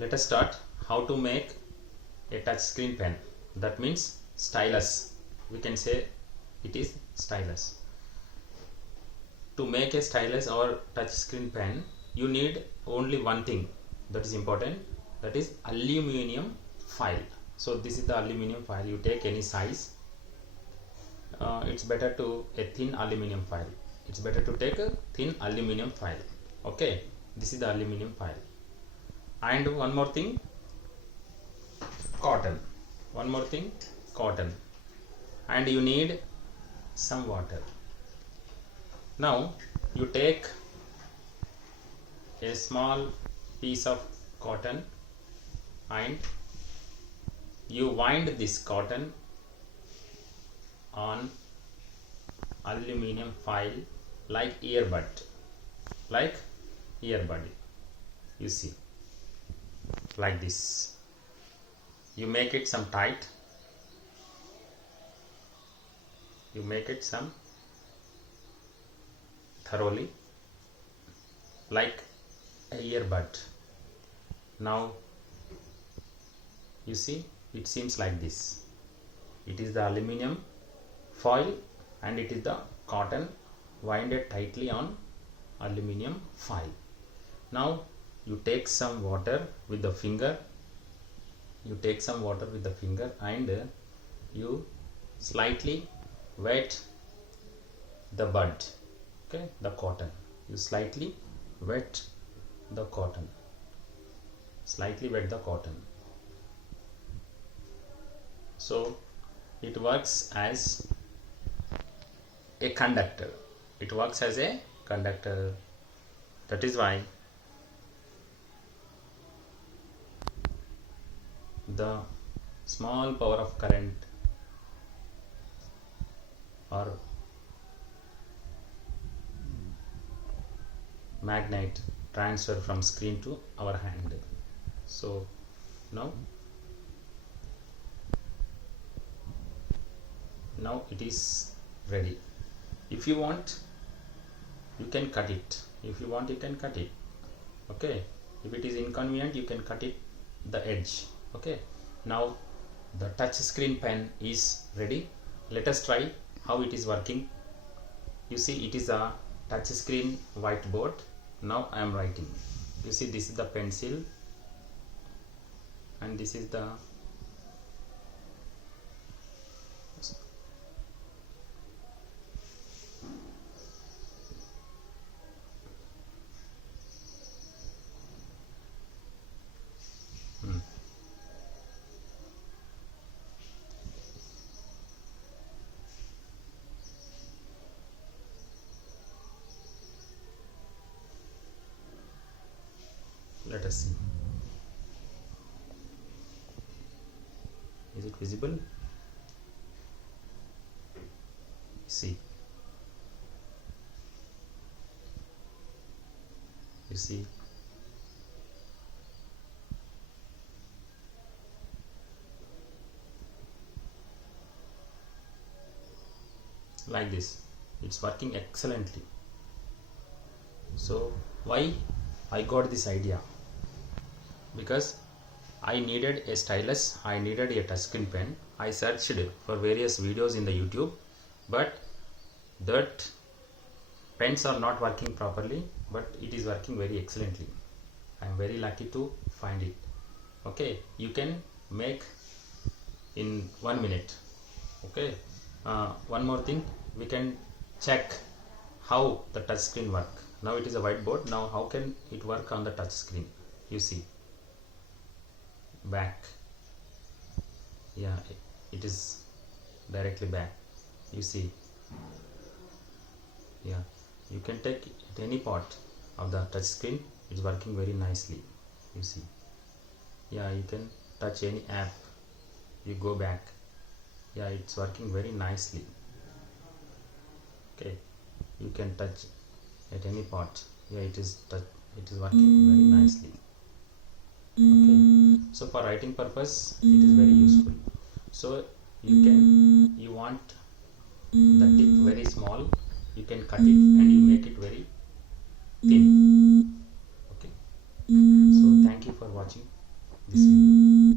Let us start how to make a touch screen pen. That means stylus. We can say it is stylus. To make a stylus or touch screen pen, you need only one thing that is important, that is aluminium foil. So this is the aluminium foil. You take any size. It's better to a thin aluminium foil. It's better to take a thin aluminium foil. Okay, this is the aluminium foil. And one more thing, cotton. And you need some water. Now you take a small piece of cotton and you wind this cotton on aluminium foil like earbud. You see, like this. You make it some tight. You make it some thoroughly like a earbud. Now you see, it seems like this. It is the aluminium foil and it is the cotton winded tightly on aluminium foil. Now you take some water with the finger. And you slightly wet the bud. Okay, the cotton. You slightly wet the cotton. So it works as a conductor. That is why the small power of current or magnet transfer from screen to our hand. So now it is ready. If you want, you can cut it. Okay, if it is inconvenient, you can cut it the edge. Okay, now the touch screen pen is ready. Let us try how it is working. You see, it is a touch screen whiteboard. Now I am writing. You see, this is the pencil and this is the let us see. Is it visible? See. You see. Like this. It's working excellently. So why I got this idea? Because I needed a stylus, I needed a touchscreen pen. I searched for various videos in the YouTube, but that pens are not working properly, but it is working very excellently. I am very lucky to find it. Okay, you can make in 1 minute. Okay, one more thing, we can check how the touchscreen work. Now it is a whiteboard. Now how can it work on the touch screen? You see, back. Yeah, it is directly back. You see. Yeah, you can take at any part of the touch screen. It's working very nicely. You see. Yeah, you can touch any app. You go back. Yeah, it's working very nicely. Okay, you can touch at any part. Yeah, it is working very nicely. Okay, so for writing purpose it is very useful. So you want the tip very small, you can cut it and you make it very thin. Okay, so thank you for watching. this video.